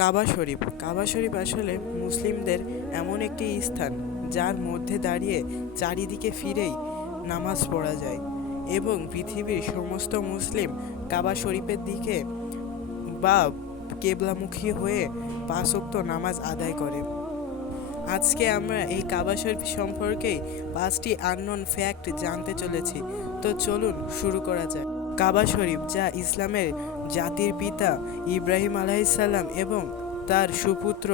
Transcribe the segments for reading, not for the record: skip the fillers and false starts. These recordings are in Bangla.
কাবা শরীফ আসলে মুসলিমদের এমন একটি স্থান যার মধ্যে দাঁড়িয়ে চারিদিকে ফিরেই নামাজ পড়া যায় এবং পৃথিবীর সমস্ত মুসলিম কাবা শরীফের দিকে বা কেবলামুখী হয়ে 5 ওয়াক্ত নামাজ আদায় করে। আজকে আমরা এই কাবা শরীফ সম্পর্কে 5টি আননোন ফ্যাক্ট জানতে চলেছি। তো চলুন শুরু করা যাক। কাবা শরীফ, যা ইসলামের জাতির পিতা ইব্রাহিম আলাইহিসসালাম এবং তার সুপুত্র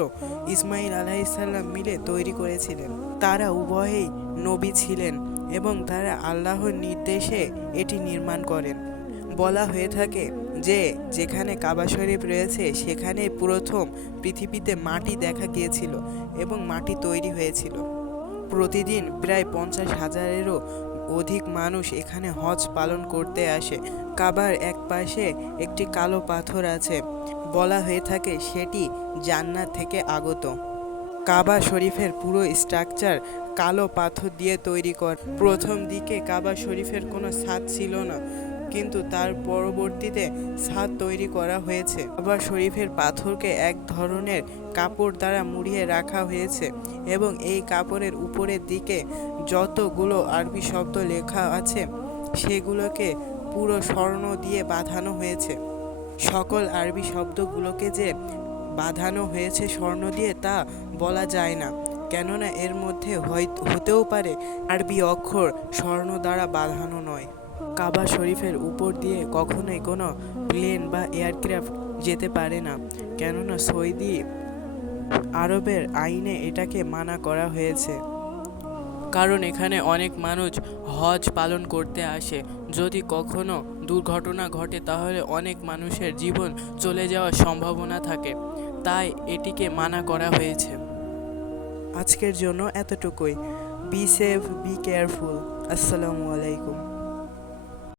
ইসমাইল আলাইহিসসালাম মিলে তৈরি করেছিলেন। তারা উভয়েই নবী ছিলেন এবং তারা আল্লাহর নির্দেশে এটি নির্মাণ করেন। বলা হয়ে থাকে যে যেখানে কাবা শরীফ রয়েছে সেখানে প্রথম পৃথিবীতে মাটি দেখা গিয়েছিল এবং মাটি তৈরি হয়েছিল। প্রতিদিন প্রায় 50,000-এরও অধিক মানুষ এখানে হজ পালন করতে আসে। কাবার এক পাশে একটি কালো পাথর আছে, বলা হয়ে থাকে সেটি জান্নাত থেকে আগত। কাবা শরীফের পুরো স্ট্রাকচার কালো পাথর দিয়ে তৈরি করা। প্রথম দিকে কাবা শরীফের কোনো ছাদ ছিল না, কিন্তু তার পরবর্তীতে ছাদ তৈরি করা হয়েছে। কাবা শরীফের পাথরকে এক ধরনের কাপড় দ্বারা মুড়িয়ে রাখা হয়েছে এবং এই কাপড়ের উপরের দিকে যতগুলো আরবি শব্দ লেখা আছে সেগুলোকে পুরো স্বর্ণ দিয়ে বাঁধানো হয়েছে। সকল আরবি শব্দগুলোকে যে বাঁধানো হয়েছে স্বর্ণ দিয়ে তা বলা যায় না, কেননা এর মধ্যে হতেও পারে আরবি অক্ষর স্বর্ণ দ্বারা বাঁধানো নয়। কাবা শরীফের উপর দিয়ে কখনোই কোনো প্লেন বা এয়ারক্রাফট যেতে পারে না, কেননা সৌদি আরবের আইনে এটাকে মানা করা হয়েছে। কারণ এখানে অনেক মানুষ হজ পালন করতে আসে। যদি কখনো দুর্ঘটনা ঘটে তাহলে অনেক মানুষের জীবন চলে যাওয়ার সম্ভাবনা থাকে, তাই এটিকে মানা করা হয়েছে। আজকের জন্য এতটুকুই। Be safe, be careful. আসসালামু আলাইকুম।